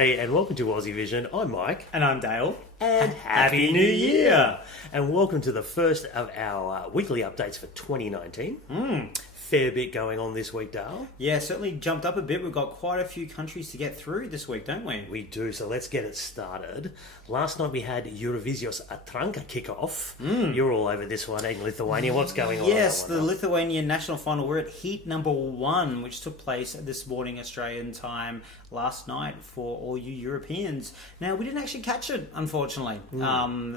G'day and welcome to Aussie Vision. I'm Mike. And I'm Dale. And Happy New Year! And welcome to the first of our weekly updates for 2019. Fair bit going on this week, Dale. Yeah, certainly jumped up a bit. We've got quite a few countries to get through this week, don't we? We do, so let's get it started. Last night we had Eurovision Atranka kick-off. You're all over this one, in Lithuania. What's going on? Yes, the Lithuanian national final. We're at heat number 1, which took place this morning Australian time last night for all you Europeans. Now, we didn't actually catch it, unfortunately,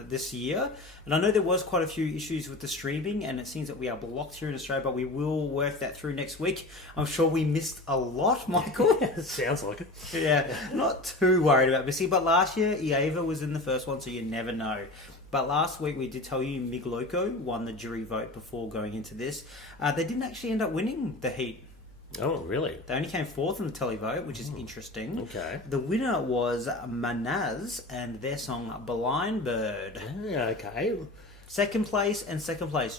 this year. And I know there was quite a few issues with the streaming, and it seems that we are blocked here in Australia, but we will work that through next week. I'm sure we missed a lot, Michael. Sounds like it. Yeah, not too worried about missing. But last year, Eva was in the first one, so you never know. But last week we did tell you Migloko won the jury vote before going into this. They didn't actually end up winning the heat. Oh, really? They only came fourth in the televote, which is interesting. Okay. The winner was Manaz and their song Blind Bird. Okay. Second place,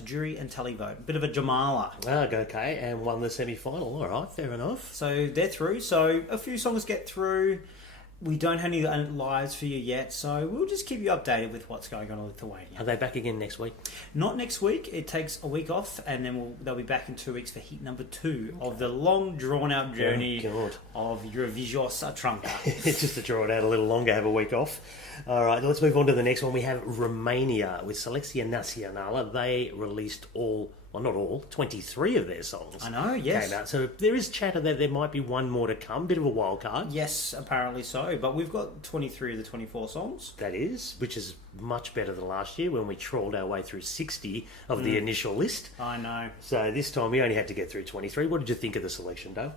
jury and televote. Bit of a Jamala. Okay, and won the semi-final. All right, fair enough. So they're through. So a few songs get through. We don't have any lives for you yet, so we'll just keep you updated with what's going on in Lithuania. Are they back again next week? Not next week. It takes a week off, and then they'll be back in 2 weeks for heat number 2 of the long, drawn-out journey of Eurovision Atranka. Just to draw it out a little longer, have a week off. All right, let's move on to the next one. We have Romania with Selecția Națională. They released not all, 23 of their songs. I know, yes. Came out. So there is chatter that there might be one more to come. Bit of a wild card. Yes, apparently so. But we've got 23 of the 24 songs. That is, which is much better than last year when we trawled our way through 60 of the initial list. I know. So this time we only had to get through 23. What did you think of the selection, Dale?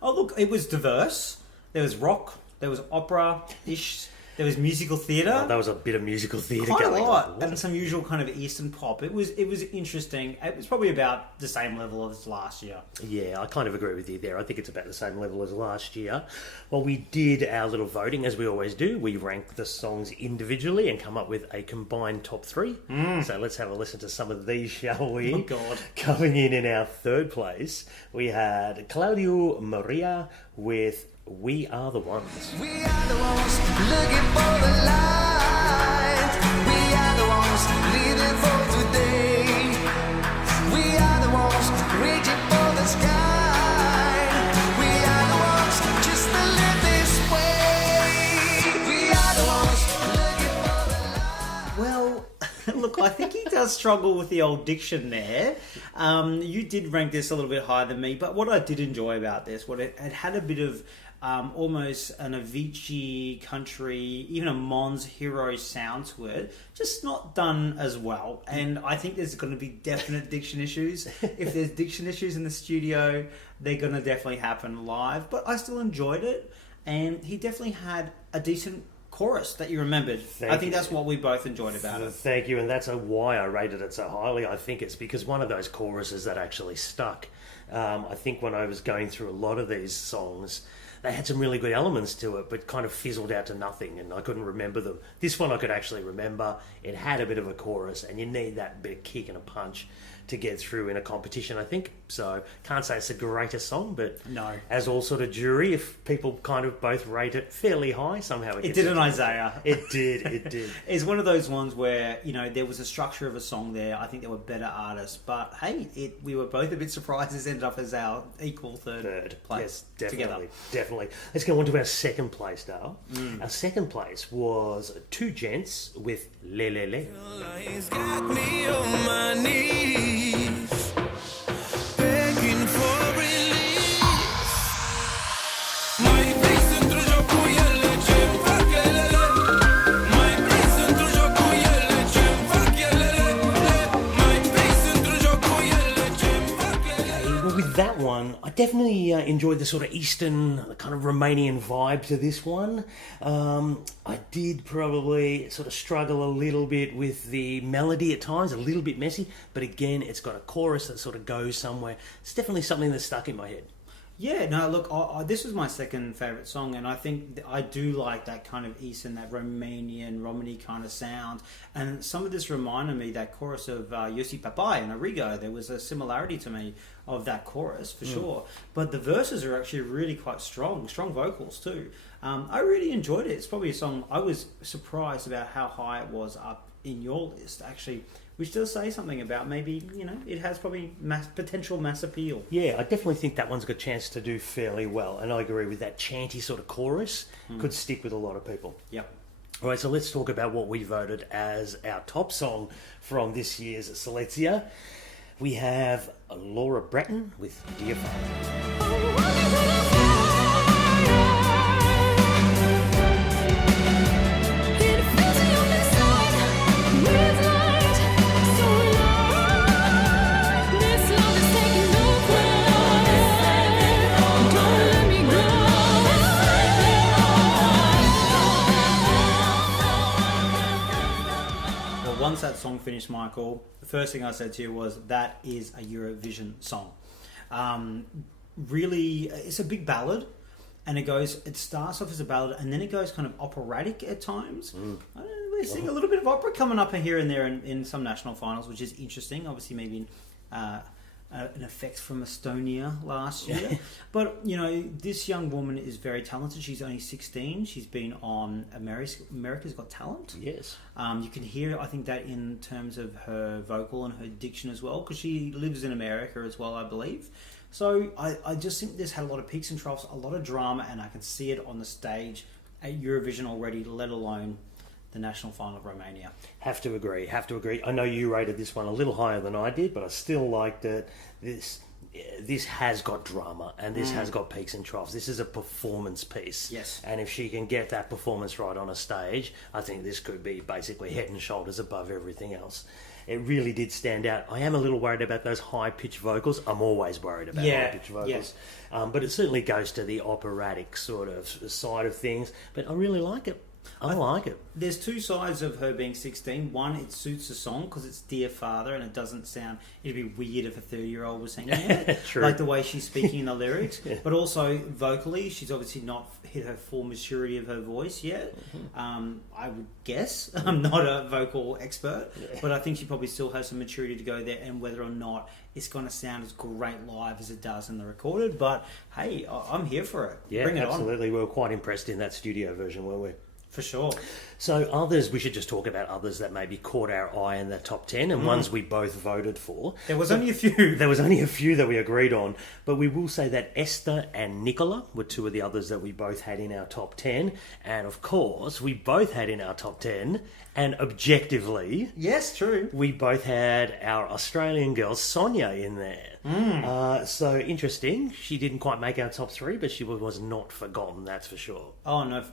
Oh, look, it was diverse. There was rock, there was opera-ish. There was musical theatre. There was a bit of musical theatre going on. Quite a lot. On. And some usual kind of Eastern pop. It was interesting. It was probably about the same level as last year. Yeah, I kind of agree with you there. I think it's about the same level as last year. Well, we did our little voting, as we always do. We ranked the songs individually and come up with a combined top 3. So let's have a listen to some of these, shall we? Oh, God. Coming in our third place, we had Claudio Maria with We Are The Ones. We are the ones looking for the light. We are the ones leading for today. We are the ones reaching for the sky. We are the ones just to live this way. We are the ones looking for the light. Well, look, I think he does struggle with the old diction there. You did rank this a little bit higher than me, but what I did enjoy about this, it had a bit of almost an Avicii country, even a Mons hero sound to it, just not done as well. And I think there's going to be definite diction issues. If there's diction issues in the studio, they're going to definitely happen live. But I still enjoyed it, and he definitely had a decent chorus that you remembered. I think that's what we both enjoyed about it. Thank you, and that's why I rated it so highly. I think it's because one of those choruses that actually stuck. I think when I was going through a lot of these songs, they had some really good elements to it, but kind of fizzled out to nothing, and I couldn't remember them. This one I could actually remember. It had a bit of a chorus, and you need that bit of kick and a punch to get through in a competition, I think. So, can't say it's the greatest song, but no. As all sort of jury, if people kind of both rate it fairly high, somehow it did an Isaiah. It did. It's one of those ones where, there was a structure of a song there. I think there were better artists, but hey, we were both a bit surprised this ended up as our equal third place. Yes, together. Definitely. Let's go on to our second place, Dale. Our second place was Two Gents with Le Le Le. He's got me on my knees, begging for release. Mai vrei să într-un joc cu ele, ce-mi fac elele. Mai vrei să într-un joc cu ele, ce-mi fac elele. Mai vrei să într-un joc cu ele, ce-mi fac elele. Well, with that one, I definitely enjoyed the sort of Eastern, kind of Romanian vibe to this one. I did probably sort of struggle a little bit with the melody at times, a little bit messy, but again, it's got a chorus that sort of goes somewhere. It's definitely something that stuck in my head. Yeah, no, look, this was my second favourite song, and I think I do like that kind of Eastern, that Romanian, Romany kind of sound. And some of this reminded me, that chorus of Yossi Papai and Arrigo, there was a similarity to me of that chorus, for sure. But the verses are actually really quite strong vocals too. I really enjoyed it. It's probably a song, I was surprised about how high it was up in your list, actually, which does say something about maybe, it has probably potential mass appeal. Yeah, I definitely think that one's got a chance to do fairly well, and I agree with that chanty sort of chorus could stick with a lot of people. Yep. All right, so let's talk about what we voted as our top song from this year's Silesia. We have Laura Bratton with Dear Father. Once that song finished, Michael, the first thing I said to you was, that is a Eurovision song. Really, it's a big ballad, and it starts off as a ballad, and then it goes kind of operatic at times. I don't know, we're seeing a little bit of opera coming up here and there in some national finals, which is interesting. Obviously, maybe an effect from Estonia last year. But, this young woman is very talented. She's only 16. She's been on America's Got Talent. Yes. You can hear, I think, that in terms of her vocal and her diction as well, because she lives in America as well, I believe. So I just think this had a lot of peaks and troughs, a lot of drama, and I can see it on the stage at Eurovision already, let alone the national final of Romania. Have to agree. I know you rated this one a little higher than I did, but I still liked it. This has got drama, and this has got peaks and troughs. This is a performance piece. Yes. And if she can get that performance right on a stage, I think this could be basically head and shoulders above everything else. It really did stand out. I am a little worried about those high-pitched vocals. I'm always worried about high-pitched vocals. Yeah. But it certainly goes to the operatic sort of side of things. But I really like it. I like it. There's two sides of her being 16. One, it suits the song because it's Dear Father, and it doesn't sound... It'd be weird if a 30-year-old was singing it. True. Like the way she's speaking in the lyrics. But also, vocally, she's obviously not hit her full maturity of her voice yet. I would guess. I'm not a vocal expert. But I think she probably still has some maturity to go there, and whether or not it's going to sound as great live as it does in the recorded. But, hey, I'm here for it. Yeah, Bring it absolutely. We were quite impressed in that studio version, weren't we? For sure. So others, we should just talk about others that maybe caught our eye in the top 10 and ones we both voted for. There was only a few. There was only a few that we agreed on, but we will say that Esther and Nicola were two of the others that we both had in our top 10. And of course, we both had in our top 10, and objectively... Yes, true. We both had our Australian girl, Sonia, in there. So interesting. She didn't quite make our top 3, but she was not forgotten, that's for sure. Oh, no.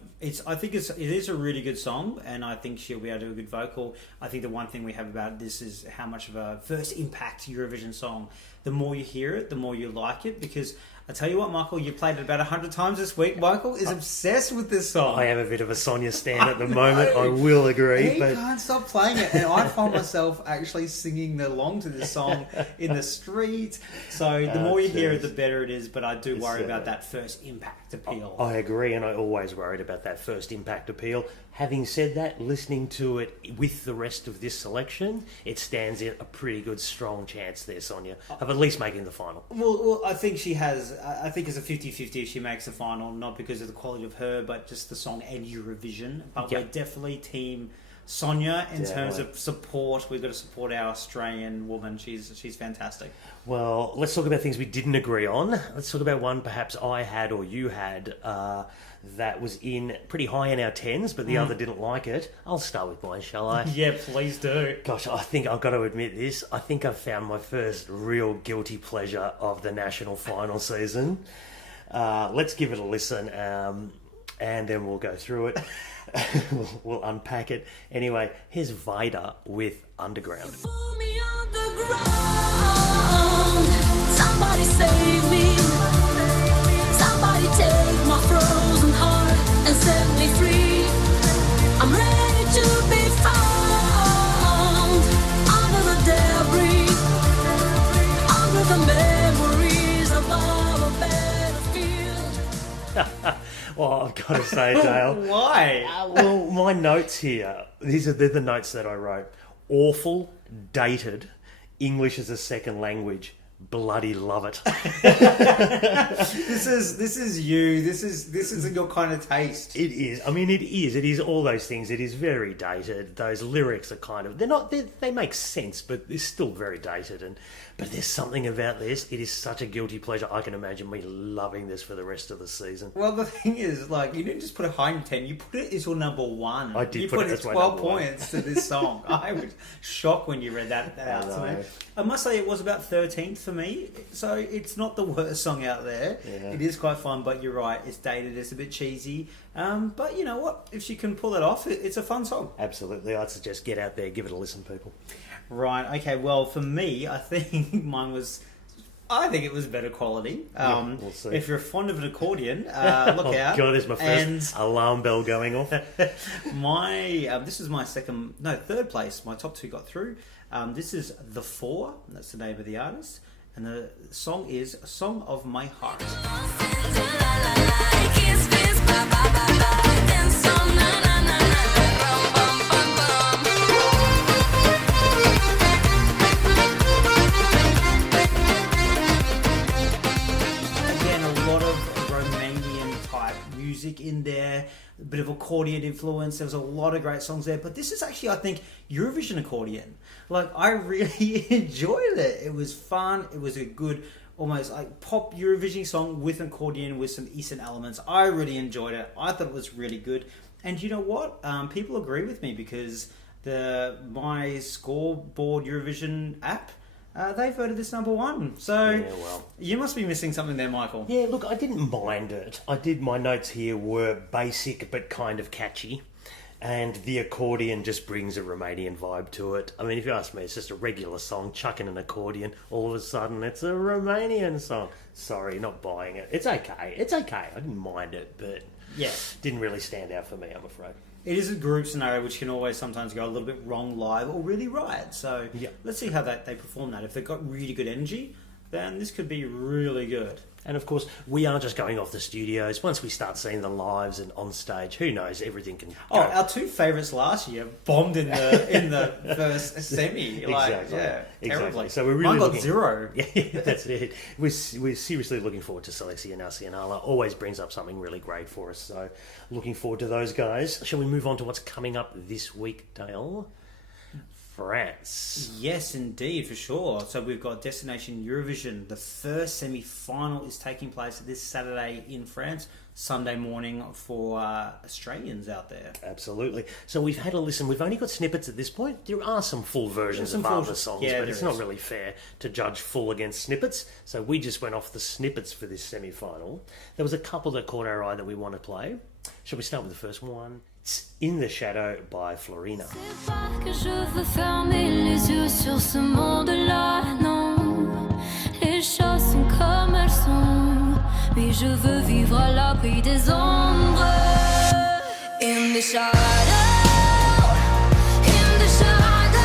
I think it is a really good song, and I think she'll be able to do a good vocal. I think the one thing we have about this is how much of a first impact Eurovision song. The more you hear it, the more you like it, because... I tell you what, Michael, you played it about 100 times this week. Michael is obsessed with this song. I am a bit of a Sonia stan at the moment, I will agree. He But can't stop playing it, and I find myself actually singing along to this song in the street. So the more you hear it, the better it is, but I do worry about that first impact appeal. I agree, and I always worried about that first impact appeal. Having said that, listening to it with the rest of this selection, it stands in a pretty good, strong chance there, Sonia, of at least making the final. Well, I think she has. I think it's a 50-50 if she makes the final, not because of the quality of her, but just the song and Eurovision. But we're definitely team Sonia in terms of support. We've got to support our Australian woman. She's fantastic. Well, let's talk about things we didn't agree on. Let's talk about one perhaps I had or you had that was in pretty high in our 10s, but the other didn't like it. I'll start with mine, shall I? Yeah, please do. Gosh, I think I've got to admit this. I think I've found my first real guilty pleasure of the national final season. Let's give it a listen, and then we'll go through it. We'll unpack it. Anyway, here's Vida with Underground. Pull me underground. Somebody save me. Somebody take my frozen heart and set me free. I'm ready to be found under the debris, under the memories of our better I've got to say, Dale. Why? Well, my notes here, they're the notes that I wrote. Awful, dated, English as a second language. Bloody love it. This is you. This isn't your kind of taste. It is. I mean, it is. It is all those things. It is very dated. Those lyrics are kind of... They make sense, but they're still very dated. But there's something about this. It is such a guilty pleasure. I can imagine me loving this for the rest of the season. Well, the thing is, like, you didn't just put it high in 10. You put it as your number 1. I did you put it as my 12 number 1. points to this song. I was shocked when you read that out to me. I must say it was about 13th for me. So it's not the worst song out there. Yeah. It is quite fun, but you're right. It's dated. It's a bit cheesy. But you know what? If she can pull it off, it's a fun song. Absolutely. I'd suggest get out there, give it a listen, people. Right. Okay. Well, for me, I think mine was... I think it was better quality. We'll see. If you're fond of an accordion, look out. God, there's my first alarm bell going off. This is my third place. My top 2 got through. This is The Four. That's the name of the artist. And the song is A Song of My Heart. Again, a lot of Romanian type music in there, a bit of accordion influence. There's a lot of great songs there, but this is actually, I think, Eurovision accordion. Like, I really enjoyed it. It was fun. It was a good, almost like pop Eurovision song with accordion with some Eastern elements. I really enjoyed it. I thought it was really good. And you know what? People agree with me because my scoreboard Eurovision app, they voted this number 1. So Yeah, well. you must be missing something there, Michael. Yeah, look, I didn't mind it. My notes here were basic but kind of catchy. And the accordion just brings a Romanian vibe to it. I mean, if you ask me, it's just a regular song, chuck in an accordion, all of a sudden it's a Romanian song. Sorry, not buying it. It's okay. I didn't mind it, but Yeah. didn't really stand out for me, I'm afraid. It is a group scenario which can always sometimes go a little bit wrong live or really right. So Yeah. let's see how they perform that. If they've got really good energy, then this could be really good. And of course, we are just going off the studios. Once we start seeing the lives and on stage, who knows? Everything can go. Oh, our 2 favourites last year bombed in the first semi. Like, Exactly. Yeah, terribly. Exactly. So we're really Mine got looking... 0. Yeah, that's it. We're seriously looking forward to Selexia Nacionala. Always brings up something really great for us. So looking forward to those guys. Shall we move on to what's coming up this week, Dale? France. Yes, indeed, for sure. So we've got Destination Eurovision. The first semi-final is taking place this Saturday in France, Sunday morning for Australians out there. Absolutely. So we've had a listen. We've only got snippets at this point. There are some full versions of other songs, yeah, but it's there not is. really fair to judge full against snippets. So we just went off the snippets for this semi-final. There was a couple that caught our eye that we want to play. Shall we start with the first one? It's In the Shadow by Florina. C'est pas que je veux fermer les yeux sur ce monde-là, non. Les choses sont comme elles sont, mais je veux vivre à l'abri des ombres. In the shadow, in the shadow,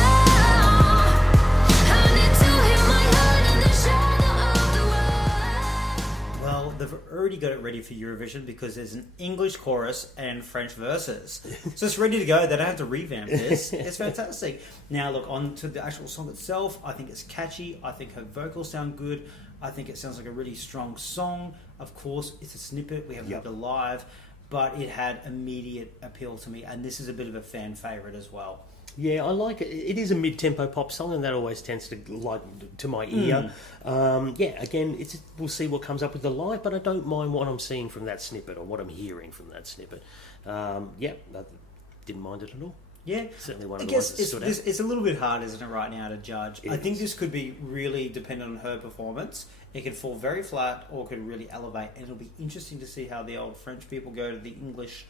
I need to hear my heart in the shadow of the world. Well, they've already got it ready for Eurovision because there's an English chorus and French verses. So it's ready to go. They don't have to revamp this. It's fantastic. Now, look, on to the actual song itself. I think it's catchy. I think her vocals sound good. I think it sounds like a really strong song. Of course, it's a snippet. We haven't heard it live. But it had immediate appeal to me. And this is a bit of a fan favourite as well. Yeah, I like it. It is a mid-tempo pop song, and that always tends to like to my ear. Again, we'll see what comes up with the live, but I don't mind what I'm seeing from that snippet or what I'm hearing from that snippet. I didn't mind it at all. Yeah, Certainly one of I the guess ones that stood out. it's a little bit hard, isn't it, right now to judge? It I think is. this could be really dependent on her performance. It could fall very flat or it could really elevate, and it'll be interesting to see how the old French people go to the English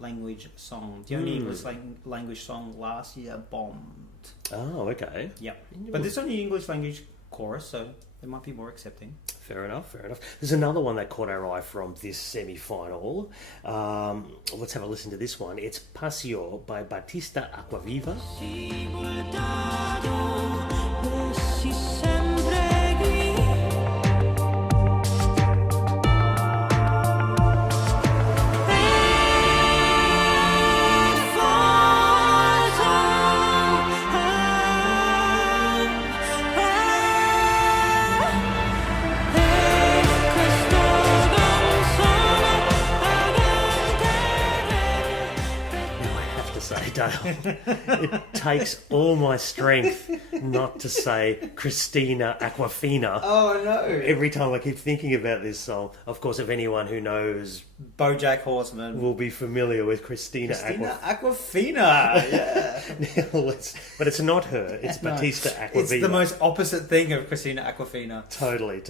language song. The only English language song last year bombed. Oh, okay. Yep. But there's only English language chorus, so they might be more accepting. Fair enough. There's another one that caught our eye from this semi-final. Let's have a listen to this one. It's Passio by Battista Acquaviva. It takes all my strength not to say Christina Aquafina. Oh no! Every time I keep thinking about this song. Of course, if anyone who knows BoJack Horseman. will be familiar with Christina Aquafina. Yeah. But it's not her. It's No. Batista Aquafina. It's the most opposite thing of Christina Aquafina. Totally.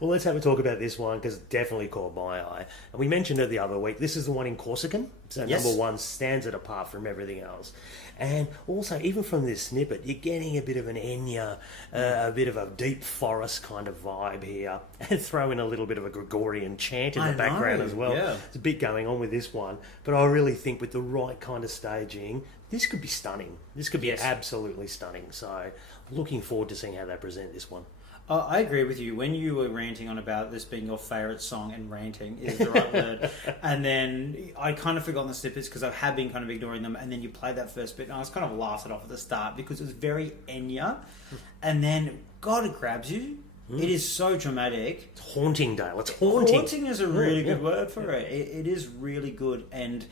Well, let's have a talk about this one because it definitely caught my eye. And we mentioned it the other week. This is the one in Corsican. So Yes. number one stands it apart from everything else. And also, even from this snippet, you're getting a bit of an Enya, a bit of a deep forest kind of vibe here. And throw in a little bit of a Gregorian chant in the background as well. yeah. There's a bit going on with this one. But I really think with the right kind of staging, this could be stunning. This could be Yes. absolutely stunning. So looking forward to seeing how they present this one. I agree with you. When you were ranting on about this being your favourite song, and ranting is the right word, and then I kind of forgot the snippets because I had been kind of ignoring them, and then you played that first bit, and I was kind of laughed it off at the start because it was very Enya, and then, God, it grabs you. It is so dramatic. It's haunting, Dale. It's haunting. Haunting is a really good word for it. It is really good, and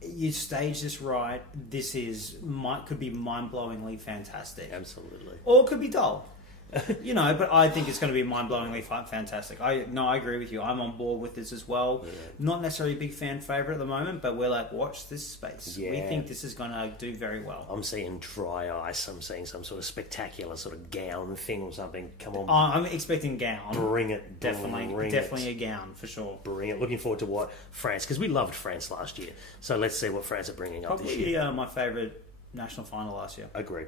you stage this right. This could be mind-blowingly fantastic. Absolutely. Or it could be dull. But I think it's going to be mind-blowingly fantastic. I agree with you. I'm on board with this as well. Yeah. Not necessarily a big fan favourite at the moment, but we're like, watch this space. We Yeah. think this is going to do very well. I'm seeing dry ice. I'm seeing some sort of spectacular sort of gown thing or something. Come on, I'm expecting gown. bring it. Definitely a gown for sure. Bring it. Looking forward to what France, because we loved France last year. So let's see what France are bringing up this Probably year. my favourite national final last year. Agree.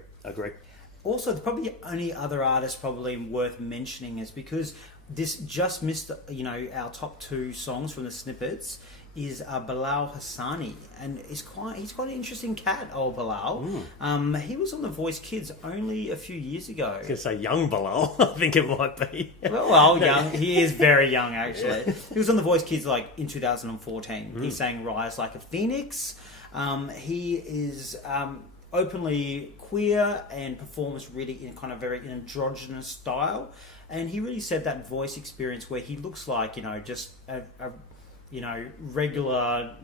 Also, probably the only other artist probably worth mentioning is because this just missed, our top two songs from the snippets is Bilal Hassani, and he's quite an interesting cat, old Bilal. He was on The Voice Kids only a few years ago. I was going to say young Bilal. I think it might be. Well, young. He is very young, actually. He was on The Voice Kids in 2014. He sang "Rise Like a Phoenix." He is openly queer and performs really in kind of very androgynous style, and he really said that voice experience where he looks like just a regular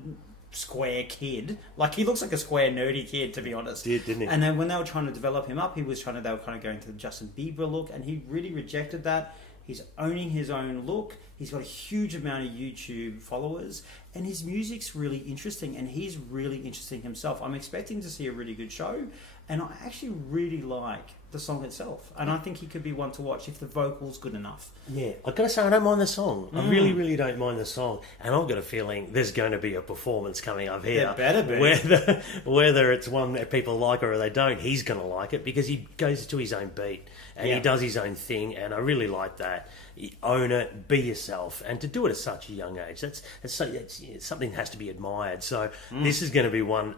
square kid. Like, he looks like a square nerdy kid, to be honest. Didn't he? And then when they were trying to develop him up, they were kind of going to the Justin Bieber look, and he really rejected that. He's owning his own look. He's got a huge amount of YouTube followers, and his music's really interesting, and he's really interesting himself. I'm expecting to see a really good show, and I actually really like the song itself, and I think he could be one to watch if the vocal's good enough. Yeah, I've got to say, I don't mind the song. I really, really don't mind the song. And I've got a feeling there's going to be a performance coming up here. There better be. Whether it's one that people like or they don't, he's going to like it because he goes to his own beat and he does his own thing. And I really like that. Own it, be yourself, and to do it at such a young age, that's something that has to be admired. So this is going to be one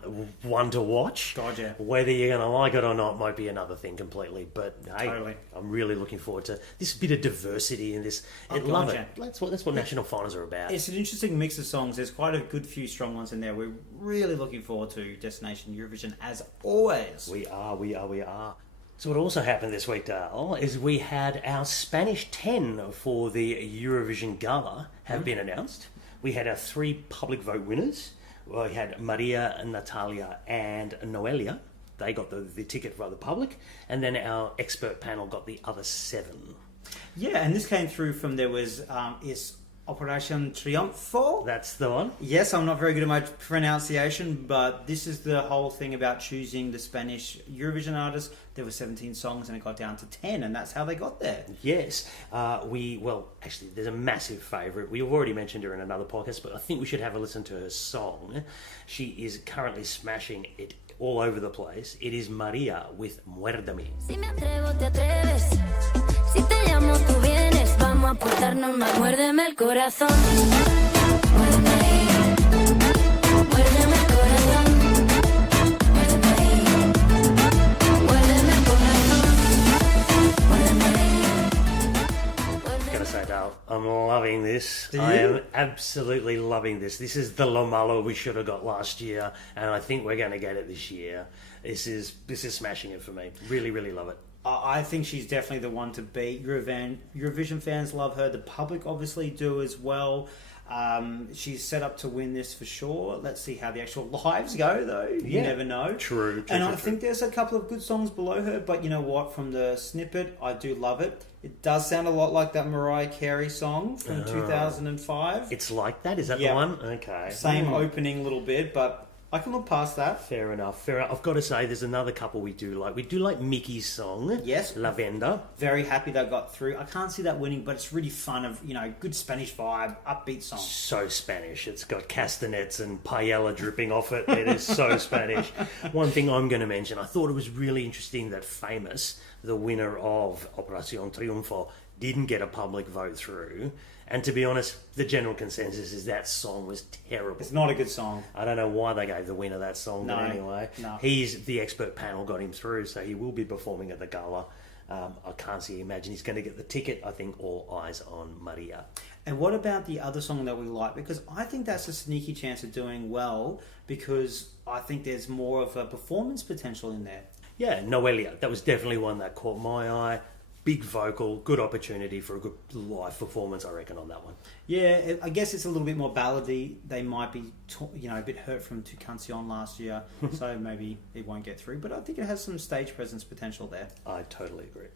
to watch. God, yeah. Whether you're going to like it or not might be another thing completely. But hey, Totally. I'm really looking forward to this bit of diversity in this. I God, love yeah. it. That's what national finals are about. It's an interesting mix of songs. There's quite a good few strong ones in there. We're really looking forward to Destination Eurovision, as always. We are. So what also happened this week, Dale, is we had our Spanish 10 for the Eurovision Gala have been announced. We had our 3 public vote winners. We had Maria, Natalia and Noelia. They got the ticket for the public. And then our expert panel got the other 7. Yeah, and this came through from, there was is Operation Triunfo. That's the one. Yes, I'm not very good at my pronunciation, but this is the whole thing about choosing the Spanish Eurovision artists. There were 17 songs and it got down to 10, and that's how they got there. Yes. Actually, there's a massive favourite. We've already mentioned her in another podcast, but I think we should have a listen to her song. She is currently smashing it all over the place. It is Maria with Muérdame. Si me atrevo, te atreves. Si te llamo, tú vienes. Vamos a portarnos mal. Muérdeme el corazón. Muérdeme ahí. Muérdeme el corazón. Muérdeme ahí. Muérdeme el corazón. Muérdeme ahí. Gotta say, Dale, I'm loving this. Do you? I am absolutely loving this. This is the Lamalo we should have got last year, and I think we're going to get it this year. This is smashing it for me. Really, really love it. I think she's definitely the one to beat. Eurovision fans love her. The public obviously do as well. She's set up to win this for sure. Let's see how the actual lives go, though. You never know. True. And I think there's a couple of good songs below her, but you know what? From the snippet, I do love it. It does sound a lot like that Mariah Carey song from 2005. It's like that? Is that the one? Okay. Same opening little bit, but I can look past that. Fair enough. I've got to say, there's another couple we do like. We do like Mickey's song. Yes. Lavender. Very happy that got through. I can't see that winning, but it's really fun of, good Spanish vibe, upbeat song. So Spanish. It's got castanets and paella dripping off it. It is so Spanish. One thing I'm going to mention, I thought it was really interesting that Famous, the winner of Operación Triunfo, didn't get a public vote through. And to be honest, the general consensus is that song was terrible. It's not a good song. I don't know why they gave the winner that song, but anyway. No. The expert panel got him through, so he will be performing at the Gala. I can't imagine he's going to get the ticket. I think all eyes on Maria. And what about the other song that we like? Because I think that's a sneaky chance of doing well, because I think there's more of a performance potential in there. Yeah, Noelia. That was definitely one that caught my eye. Big vocal, good opportunity for a good live performance, I reckon, on that one. Yeah, I guess it's a little bit more ballady. They might be, a bit hurt from Tu Canción last year, so maybe it won't get through. But I think it has some stage presence potential there. I totally agree.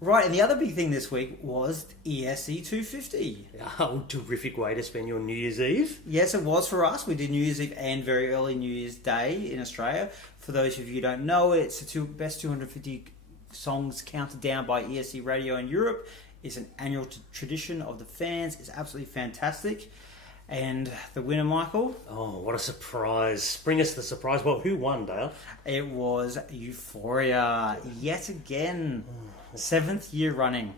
Right, and the other big thing this week was ESC250. Oh, terrific way to spend your New Year's Eve. Yes, it was for us. We did New Year's Eve and very early New Year's Day in Australia. For those of you who don't know, it's the best 250 songs counted down by ESC Radio in Europe. It's an annual tradition of the fans. It's absolutely fantastic. And the winner, Michael? Oh, what a surprise. Bring us the surprise. Well, who won, Dale? It was Euphoria. Yet again. 7th year running.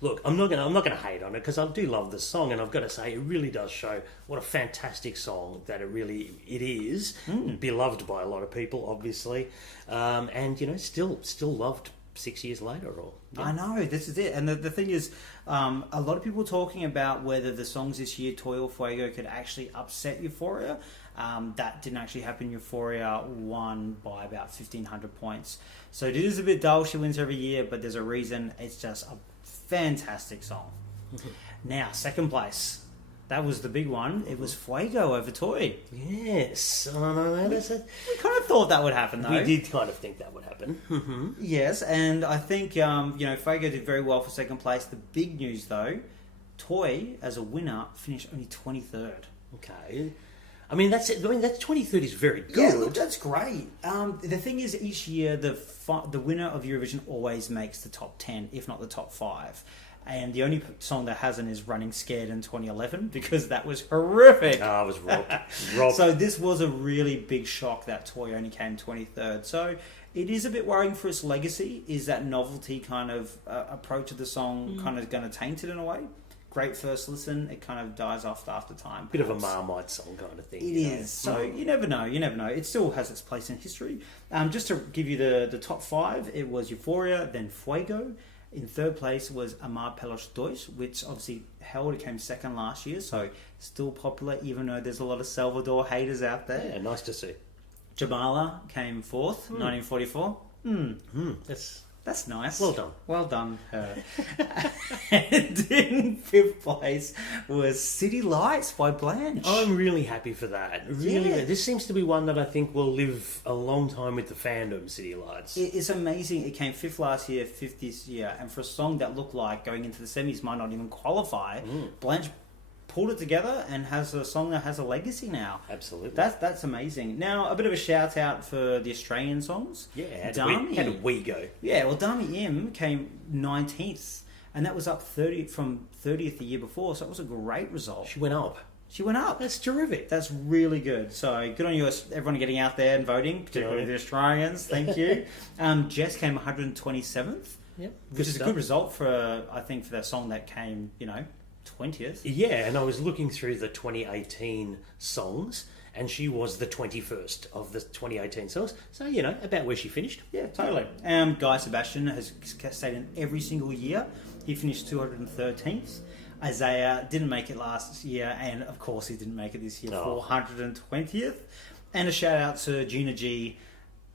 Look, I'm not gonna hate on it, because I do love the song, and I've got to say it really does show what a fantastic song that it is. Beloved by a lot of people, obviously, and still loved 6 years later. I know, this is it. And the thing is, a lot of people talking about whether the songs this year, Toy or Fuego, could actually upset Euphoria. That didn't actually happen. Euphoria won by about 1,500 points. So it is a bit dull. She wins every year, but there's a reason. It's just a fantastic song. Now, second place. That was the big one. It was Fuego over Toy. Yes. We kind of thought that would happen, though. We did kind of think that would happen. Yes, and I think, Fuego did very well for second place. The big news, though, Toy, as a winner, finished only 23rd. Okay. I mean, that's 23rd is very good. Yeah, look, that's great. The thing is, each year, the winner of Eurovision always makes the top 10, if not the top 5. And the only song that hasn't is Running Scared in 2011, because that was horrific. I was robbed. So this was a really big shock that Toy only came 23rd. So it is a bit worrying for its legacy. Is that novelty kind of approach of the song kind of going to taint it in a way? Great first listen, it kind of dies off after time. Bit of a Marmite song kind of thing. It is. So you never know. It still has its place in history. Just to give you the top 5, it was Euphoria, then Fuego. In third place was Amar Pelos Dois, which obviously it came second last year, so still popular, even though there's a lot of Salvador haters out there. Yeah, nice to see. Jamala came fourth, 1944. That's nice. Well done. Her. And in fifth place was City Lights by Blanche. I'm really happy for that. Really, Yeah. this seems to be one that I think will live a long time with the fandom, City Lights. It's amazing. It came fifth last year, fifth this year, and for a song that looked like going into the semis might not even qualify, Blanche pulled it together and has a song that has a legacy now. Absolutely. That's amazing. Now, a bit of a shout out for the Australian songs. Yeah, how did we go? Yeah, well, Dami Im came 19th, and that was up from 30th the year before, so it was a great result. She went up. That's terrific. That's really good. So good on you, everyone getting out there and voting, particularly the Australians. Thank you. Jess came 127th, Yep. which is a good result for their song that came, 20th. Yeah, and I was looking through the 2018 songs, and she was the 21st of the 2018 songs. So, about where she finished. Yeah, totally. Guy Sebastian has stayed in every single year. He finished 213th. Isaiah didn't make it last year, and of course he didn't make it this year, 420th. And a shout out to Gina G,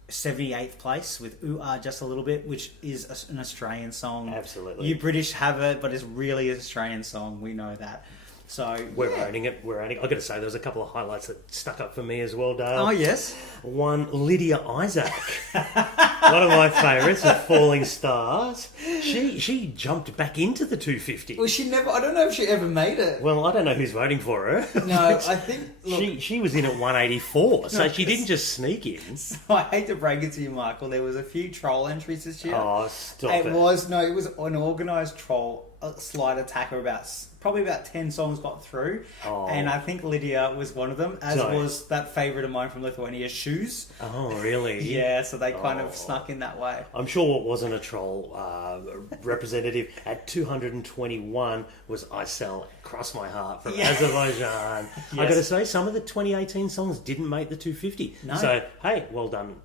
78th place with Ooh Ah Just a Little Bit, which is an Australian song. Absolutely. You British have it, but it's really an Australian song. We know that. So We're owning it. We're owning it. I've got to say, there was a couple of highlights that stuck up for me as well, Dale. Oh yes. One, Lydia Isaac. One of my favourites of Falling Stars. She jumped back into the 250. Well, she never. I don't know if she ever made it. Well, I don't know who's voting for her. No, I think. Look, She was in at 184, so she didn't just sneak in. I hate to break it to you, Michael. There was a few troll entries this year. Oh, stop It it. was an organised troll, a slight attacker. Probably about 10 songs got through, Oh. and I think Lydia was one of them. As No. was that favourite of mine from Lithuania, Shoes. Oh, really? Yeah, so they kind Oh. of snuck in that way. I'm sure it wasn't a troll representative. At 221 was I Sell Cross My Heart from Yeah. Azerbaijan. Yes. I got to say, some of the 2018 songs didn't make the 250. No. So, hey, well done,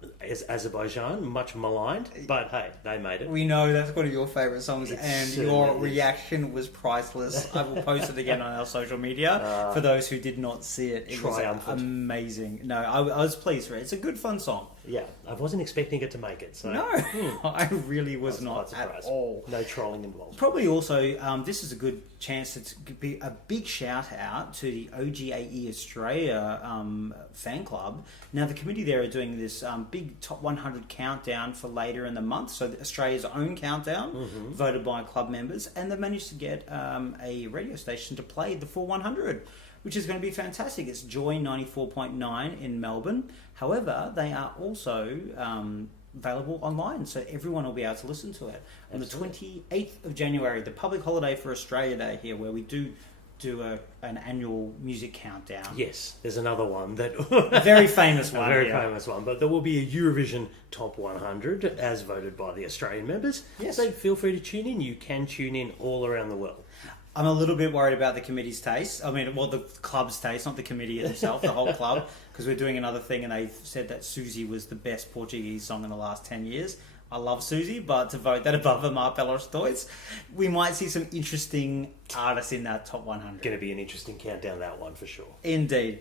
Azerbaijan. Much maligned, but hey, they made it. We know that's one of your favourite songs, It and certainly your is. reaction was priceless. I will post it again on our social media for those who did not see it. It was Triumphant. amazing. No, I was pleased for it. It's a good, fun song. Yeah, I wasn't expecting it to make it. So No, I really was I was not quite at surprised. all. No trolling involved. Probably also, this is a good chance to be a big shout out to the OGAE Australia fan club. Now, the committee there are doing this big top 100 countdown for later in the month. So, Australia's own countdown, voted by club members, and they've managed to get a radio station to play the full 100. Which is going to be fantastic. It's Joy 94.9 in Melbourne. However, they are also available online, so everyone will be able to listen to it. On the 28th of January, the public holiday for Australia Day here, where we do an annual music countdown. Yes, there's another one that A very famous a one. very yeah. famous one, but there will be a Eurovision Top 100 as voted by the Australian members. Yes. So feel free to tune in. You can tune in all around the world. I'm a little bit worried about the committee's taste. I mean, well, the club's taste, not the committee itself, the whole club, because we're doing another thing, and they've said that Susie was the best Portuguese song in the last 10 years. I love Susie, but to vote that above Amar Pelos Toys, we might see some interesting artists in that top 100. Going to be an interesting countdown, that one for sure. Indeed.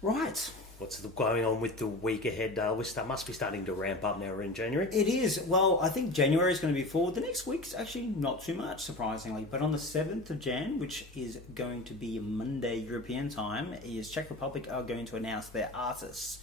Right. What's going on with the week ahead, Dale? We must be starting to ramp up now. We're in January. It is. Well, I think January is going to be forward. The next week's actually not too much, surprisingly. But on the 7th of Jan, which is going to be Monday European time, is Czech Republic are going to announce their artists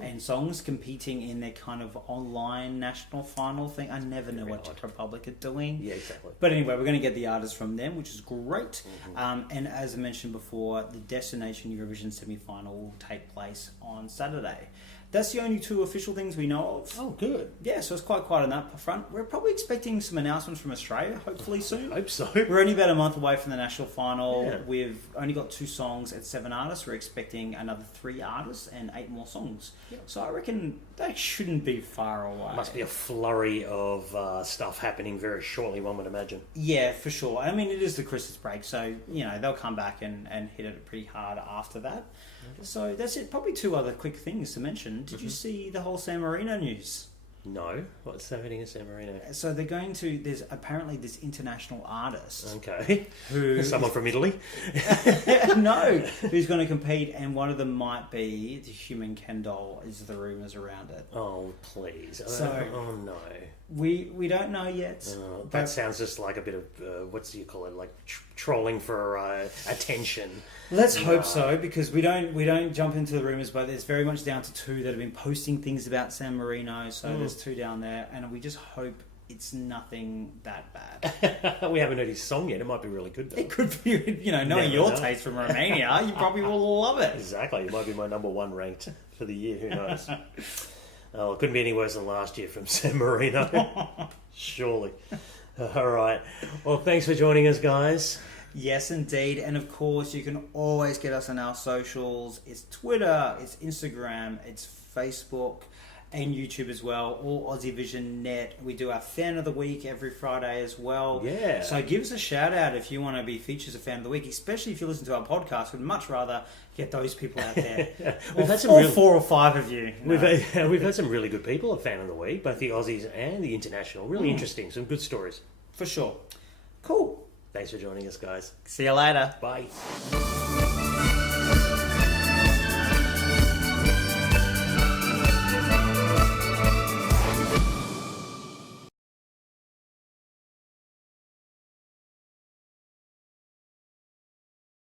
and songs competing in their kind of online national final thing. I never know what Czech Republic are doing. Yeah, exactly. But anyway, we're going to get the artists from them, which is great. And as I mentioned before, the Destination Eurovision semi-final will take place on Saturday. That's the only two official things we know of. Oh, good. Yeah, so it's quite quiet on that front. We're probably expecting some announcements from Australia, hopefully soon. Hope so. We're only about a month away from the national final. Yeah. We've only got 2 songs and 7 artists. We're expecting another 3 artists and 8 more songs. So I reckon they shouldn't be far away. Must be a flurry of stuff happening very shortly, one would imagine. Yeah, for sure. I mean, it is the Christmas break, so, you know, they'll come back and hit it pretty hard after that. So that's it. Probably 2 other quick things to mention. Did you see the whole San Marino news? No? What's happening in San Marino? So they're going to... There's apparently this international artist Okay. who... Someone from Italy? no, who's going to compete, and one of them might be the Human Ken doll, is the rumours around it. Oh, please. So- oh, no. We don't know yet. That but sounds just like a bit of, what do you call it, like trolling for attention. let's No. hope so, because we don't jump into the rumours, but it's very much down to 2 that have been posting things about San Marino, so there's 2 down there, and we just hope it's nothing that bad. We haven't heard his song yet. It might be really good, though. It could be, you know, knowing Never your know. taste from Romania, you probably will love it. Exactly. It might be my number 1 ranked for the year. Who knows? Oh, it couldn't be any worse than last year from San Marino. Surely. All right. Well, thanks for joining us, guys. Yes, indeed. And of course, you can always get us on our socials. It's Twitter, it's Instagram, it's Facebook, and YouTube as well. All Aussie Vision Net. We do our Fan of the Week every Friday as well. Yeah. So give us a shout out if you want to be featured as a Fan of the Week, especially if you listen to our podcast. We'd much rather get those people out there. We've had some or real- 4 or 5 of you. No. We've had some really good people at Fan of the Week, both the Aussies and the international. Really interesting. Some good stories. For sure. Cool. Thanks for joining us, guys. See you later. Bye.